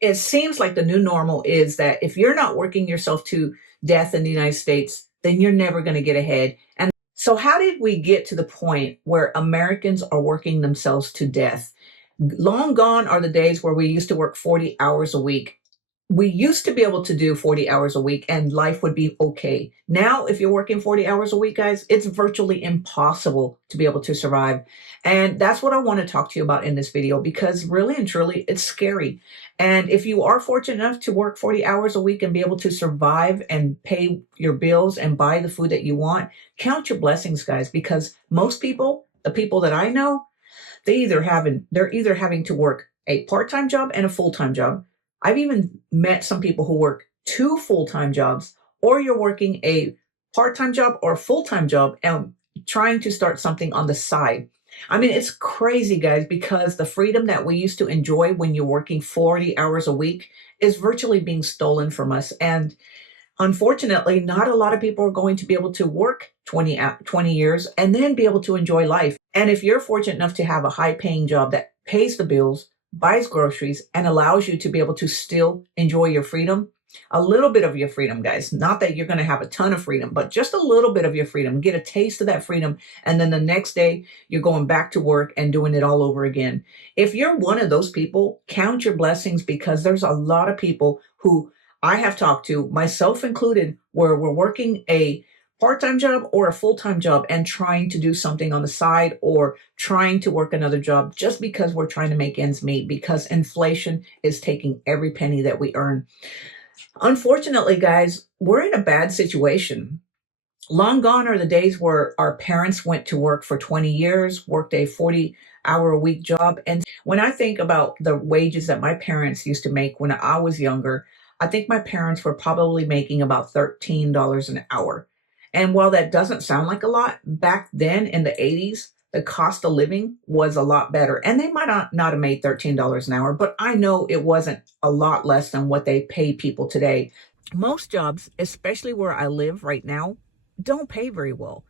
It seems like the new normal is that if you're not working yourself to death in the United States, then you're never going to get ahead. And so, how did we get to the point where Americans are working themselves to death? Long gone are the days where we used to work 40 hours a week. We used to be able to do 40 hours a week and life would be okay. Now, if you're working 40 hours a week, guys, it's virtually impossible to be able to survive. And that's what I want to talk to you about in this video, because really and truly, it's scary. And if you are fortunate enough to work 40 hours a week and be able to survive and pay your bills and buy the food that you want, count your blessings, guys, because most people, the people that I know, they're either having to work a part-time job and a full-time job. I've even met some people who work two full-time jobs, or you're working a part-time job or a full-time job and trying to start something on the side. I mean, it's crazy, guys, because the freedom that we used to enjoy when you're working 40 hours a week is virtually being stolen from us. And unfortunately, not a lot of people are going to be able to work 20 years and then be able to enjoy life. And if you're fortunate enough to have a high paying job that pays the bills, buys groceries, and allows you to be able to still enjoy your freedom, a little bit of your freedom, guys, not that you're going to have a ton of freedom, but just a little bit of your freedom, get a taste of that freedom. And then the next day you're going back to work and doing it all over again. If you're one of those people, count your blessings, because there's a lot of people who I have talked to, myself included, where we're working a part-time job or a full-time job and trying to do something on the side or trying to work another job just because we're trying to make ends meet, because inflation is taking every penny that we earn. Unfortunately, guys, we're in a bad situation. Long gone are the days where our parents went to work for 20 years, worked a 40-hour-a-week job. And when I think about the wages that my parents used to make when I was younger, I think my parents were probably making about $13 an hour. And while that doesn't sound like a lot, back then in the 80s, the cost of living was a lot better. And they might not have made $13 an hour, but I know it wasn't a lot less than what they pay people today. Most jobs, especially where I live right now, don't pay very well.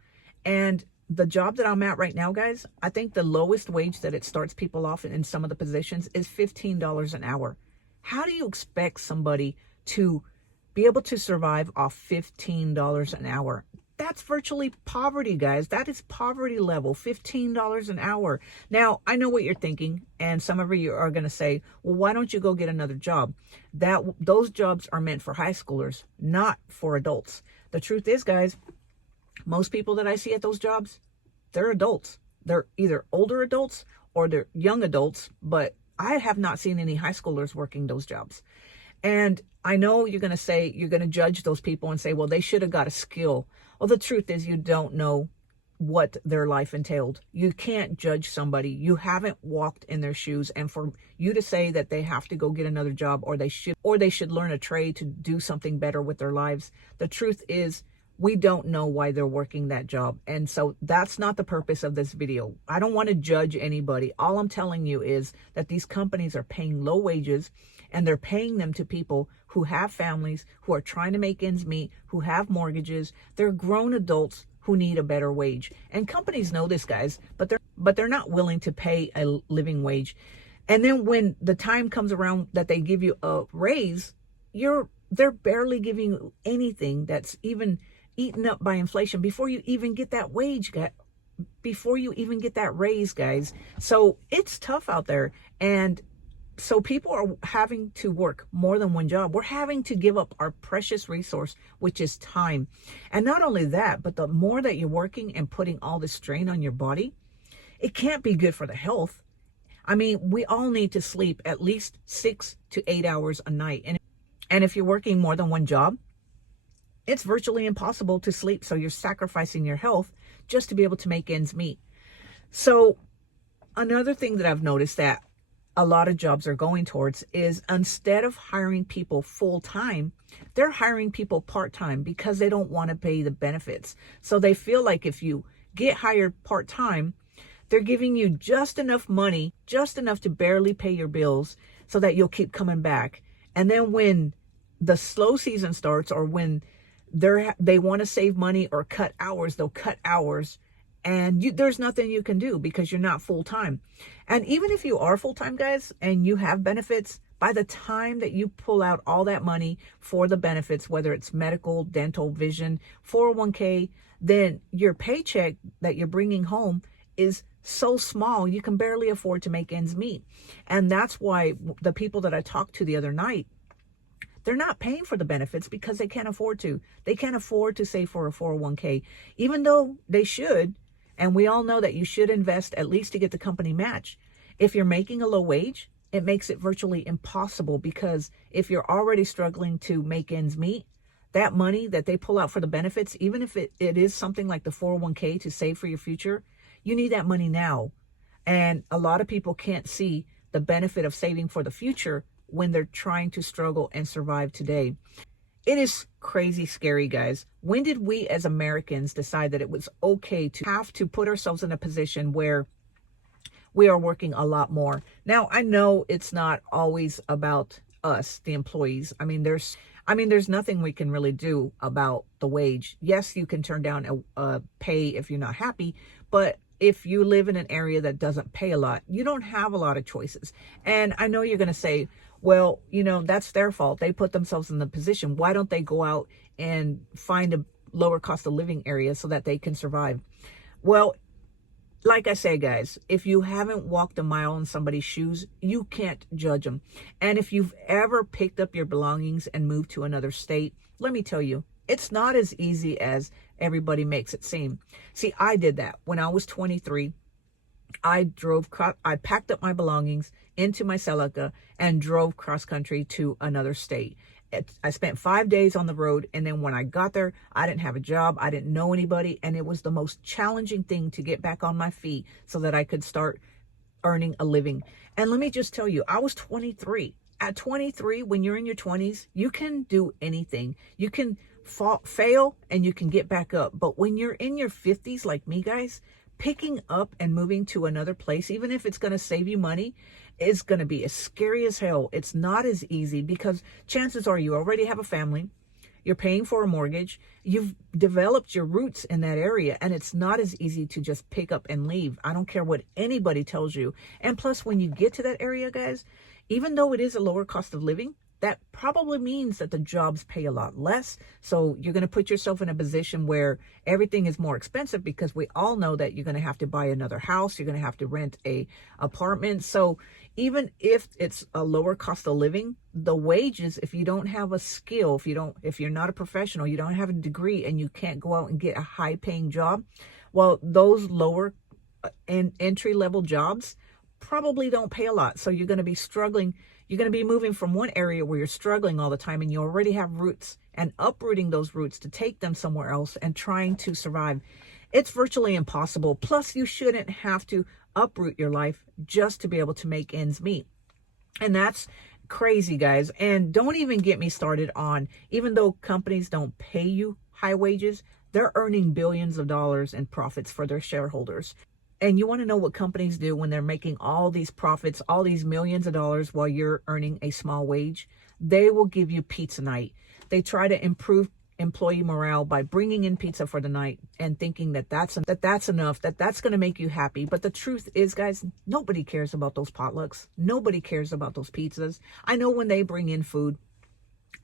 And the job that I'm at right now, guys, I think the lowest wage that it starts people off in some of the positions is $15 an hour. How do you expect somebody to be able to survive off $15 an hour? That's virtually poverty, guys. That is poverty level, $15 an hour. Now, I know what you're thinking, and some of you are going to say, well, why don't you go get another job? Those jobs are meant for high schoolers, not for adults. The truth is, guys, most people that I see at those jobs, they're adults. They're either older adults or they're young adults, but I have not seen any high schoolers working those jobs. And I know you're going to say, you're going to judge those people and say, well, they should have got a skill. Well, the truth is you don't know what their life entailed. You can't judge somebody. You haven't walked in their shoes. And for you to say that they have to go get another job, or they should learn a trade to do something better with their lives, the truth is we don't know why they're working that job. And so that's not the purpose of this video. I don't want to judge anybody. All I'm telling you is that these companies are paying low wages, and they're paying them to people who have families, who are trying to make ends meet, who have mortgages. They're grown adults who need a better wage. And companies know this, guys, but they're not willing to pay a living wage. And then when the time comes around that they give you a raise, they're barely giving you anything that's even eaten up by inflation before you even get that wage, before you even get that raise, guys. So it's tough out there. And so people are having to work more than one job. We're having to give up our precious resource, which is time. And not only that, but the more that you're working and putting all this strain on your body, it can't be good for the health. I mean, we all need to sleep at least 6 to 8 hours a night. And if you're working more than one job, it's virtually impossible to sleep. So you're sacrificing your health just to be able to make ends meet. So another thing that I've noticed that a lot of jobs are going towards is, instead of hiring people full-time, they're hiring people part-time because they don't want to pay the benefits. So they feel like if you get hired part-time, they're giving you just enough money, just enough to barely pay your bills so that you'll keep coming back. And then when the slow season starts, or when they want to save money or cut hours, they'll cut hours. And there's nothing you can do because you're not full-time. And even if you are full-time, guys, and you have benefits, By the time that you pull out all that money for the benefits, whether it's medical, dental, vision, 401k, then your paycheck that you're bringing home is so small you can barely afford to make ends meet. And that's why the people that I talked to the other night, they're not paying for the benefits because they can't afford to. They can't afford to save for a 401k, even though they should. And we all know that you should invest at least to get the company match. If you're making a low wage, it makes it virtually impossible, because if you're already struggling to make ends meet, that money that they pull out for the benefits, even if it is something like the 401k to save for your future, you need that money now. And a lot of people can't see the benefit of saving for the future when they're trying to struggle and survive today. It is crazy scary, guys. When did we as Americans decide that it was okay to have to put ourselves in a position where we are working a lot more? Now, I know it's not always about us, the employees. I mean, there's nothing we can really do about the wage. Yes, you can turn down a pay if you're not happy, but if you live in an area that doesn't pay a lot, you don't have a lot of choices. And I know you're going to say, well, that's their fault. They put themselves in the position. Why don't they go out and find a lower cost of living area so that they can survive? Well, like I say, guys, if you haven't walked a mile in somebody's shoes, you can't judge them. And if you've ever picked up your belongings and moved to another state, let me tell you, it's not as easy as everybody makes it seem. See, I did that when I was 23. I packed up my belongings into my Celica and drove cross country to another state. I spent 5 days on the road, and then when I got there, I didn't have a job. I didn't know anybody, and it was the most challenging thing to get back on my feet so that I could start earning a living. And let me just tell you, I was 23. At 23, when you're in your 20s, you can do anything. You can fail and you can get back up. But when you're in your 50s, like me, guys, picking up and moving to another place, even if it's going to save you money, is going to be as scary as hell. It's not as easy, because chances are you already have a family, you're paying for a mortgage, you've developed your roots in that area, and it's not as easy to just pick up and leave. I don't care what anybody tells you. And plus, when you get to that area, guys, even though it is a lower cost of living, that probably means that the jobs pay a lot less. So you're going to put yourself in a position where everything is more expensive, because we all know that you're going to have to buy another house. You're going to have to rent a apartment. So even if it's a lower cost of living, the wages, if you don't have a skill, if you're not a professional, you don't have a degree, and you can't go out and get a high paying job, well, those lower entry level jobs probably don't pay a lot. So you're going to be struggling. You're going to be moving from one area where you're struggling all the time, and you already have roots, and uprooting those roots to take them somewhere else and trying to survive. It's virtually impossible. Plus, you shouldn't have to uproot your life just to be able to make ends meet. And that's crazy, guys. And don't even get me started on, even though companies don't pay you high wages, they're earning billions of dollars in profits for their shareholders. And you want to know what companies do when they're making all these profits, all these millions of dollars, while you're earning a small wage? They will give you pizza night. They try to improve employee morale by bringing in pizza for the night and thinking that that's enough, that's going to make you happy. But the truth is, guys, nobody cares about those potlucks. Nobody cares about those pizzas. I know when they bring in food,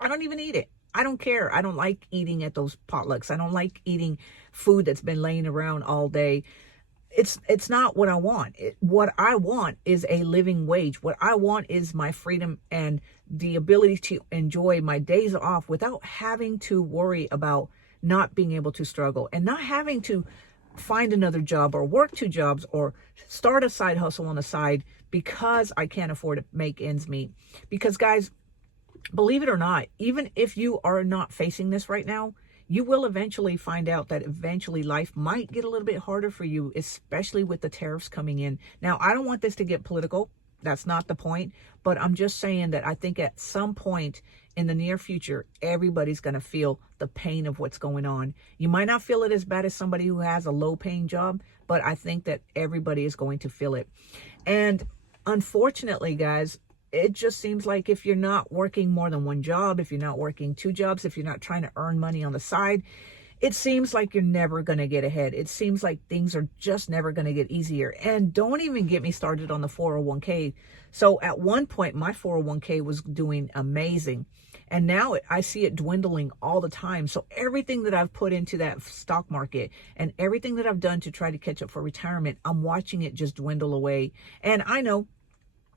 I don't even eat it. I don't care. I don't like eating at those potlucks. I don't like eating food that's been laying around all day. It's not what I want. What I want is a living wage. What I want is my freedom and the ability to enjoy my days off without having to worry about not being able to struggle, and not having to find another job or work 2 jobs or start a side hustle on the side because I can't afford to make ends meet. Because, guys, believe it or not, even if you are not facing this right now, you will eventually find out that eventually life might get a little bit harder for you, especially with the tariffs coming in. Now, I don't want this to get political. That's not the point. But I'm just saying that I think at some point in the near future, everybody's going to feel the pain of what's going on. You might not feel it as bad as somebody who has a low paying job, but I think that everybody is going to feel it. And unfortunately, guys, it just seems like if you're not working more than 1 job, if you're not working 2 jobs, if you're not trying to earn money on the side, it seems like you're never going to get ahead. It seems like things are just never going to get easier. And don't even get me started on the 401k. So at one point, my 401k was doing amazing. And now I see it dwindling all the time. So everything that I've put into that stock market and everything that I've done to try to catch up for retirement, I'm watching it just dwindle away. And I know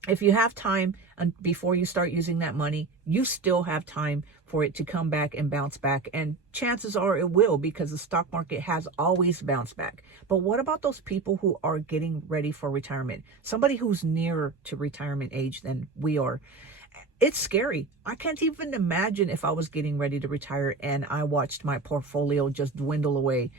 if you have time and before you start using that money, you still have time for it to come back and bounce back. And chances are it will, because the stock market has always bounced back. But what about those people who are getting ready for retirement? Somebody who's nearer to retirement age than we are. It's scary. I can't even imagine if I was getting ready to retire and I watched my portfolio just dwindle away.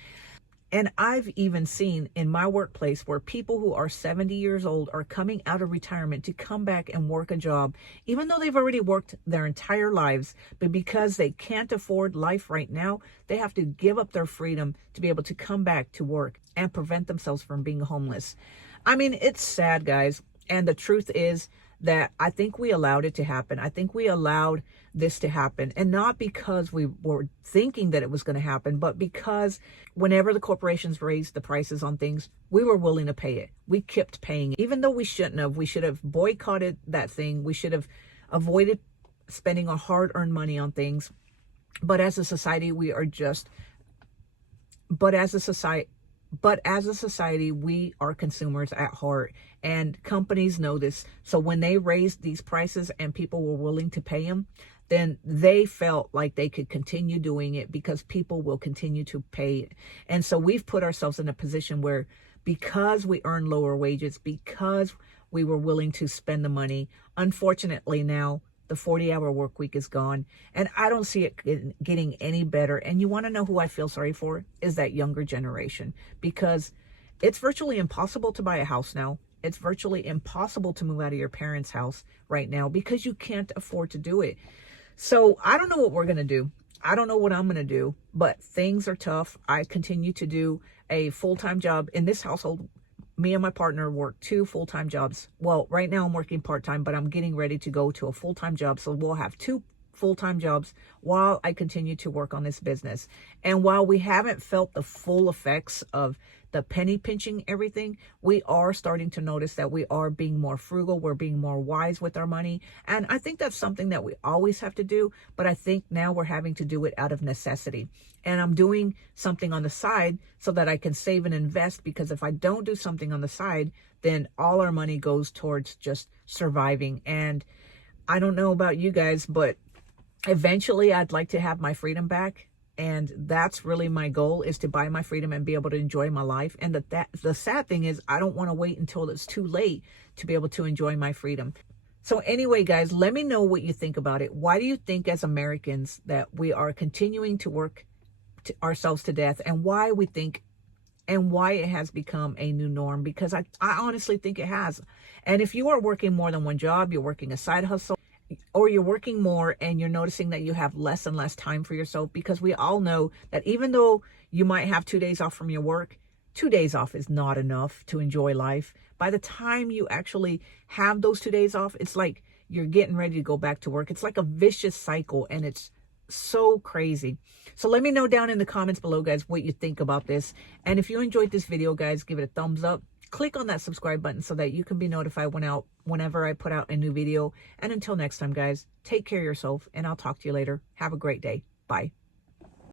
And I've even seen in my workplace where people who are 70 years old are coming out of retirement to come back and work a job, even though they've already worked their entire lives. But because they can't afford life right now, they have to give up their freedom to be able to come back to work and prevent themselves from being homeless. I mean, it's sad, guys. And the truth is that I think we allowed it to happen. I think we allowed this to happen, and not because we were thinking that it was going to happen, but because whenever the corporations raised the prices on things, we were willing to pay it. We kept paying it, even though we shouldn't have. We should have boycotted that thing. We should have avoided spending our hard-earned money on things. But as a society, we are just, but as a society, we are consumers at heart, and companies know this. So when they raised these prices and people were willing to pay them, then they felt like they could continue doing it because people will continue to pay it. And so we've put ourselves in a position where, because we earn lower wages, because we were willing to spend the money, unfortunately now the 40-hour work week is gone, and I don't see it getting any better. And you want to know who I feel sorry for? Is that younger generation, because it's virtually impossible to buy a house now. It's virtually impossible to move out of your parents' house right now because you can't afford to do it. So I don't know what we're going to do. I don't know what I'm going to do, but things are tough. I continue to do a full-time job in this household. Me and my partner work 2 full-time jobs. Well, right now I'm working part-time, but I'm getting ready to go to a full-time job. So we'll have 2 full-time jobs while I continue to work on this business. And while we haven't felt the full effects of the penny pinching everything, we are starting to notice that we are being more frugal. We're being more wise with our money. And I think that's something that we always have to do. But I think now we're having to do it out of necessity. And I'm doing something on the side so that I can save and invest, because if I don't do something on the side, then all our money goes towards just surviving. And I don't know about you guys, but eventually I'd like to have my freedom back. And that's really my goal, is to buy my freedom and be able to enjoy my life. And the sad thing is, I don't want to wait until it's too late to be able to enjoy my freedom. So anyway, guys, let me know what you think about it. Why do you think as Americans that we are continuing to work ourselves to death, and why we think, and why it has become a new norm? Because I honestly think it has. And if you are working more than one job, you're working a side hustle, or you're working more and you're noticing that you have less and less time for yourself, because we all know that even though you might have 2 days off from your work, 2 days off is not enough to enjoy life. By the time you actually have those 2 days off, it's like you're getting ready to go back to work. It's like a vicious cycle, and it's so crazy. So let me know down in the comments below, guys, what you think about this. And if you enjoyed this video, guys, give it a thumbs up. Click on that subscribe button so that you can be notified whenever I put out a new video. And until next time, guys, take care of yourself, and I'll talk to you later. Have a great day. Bye.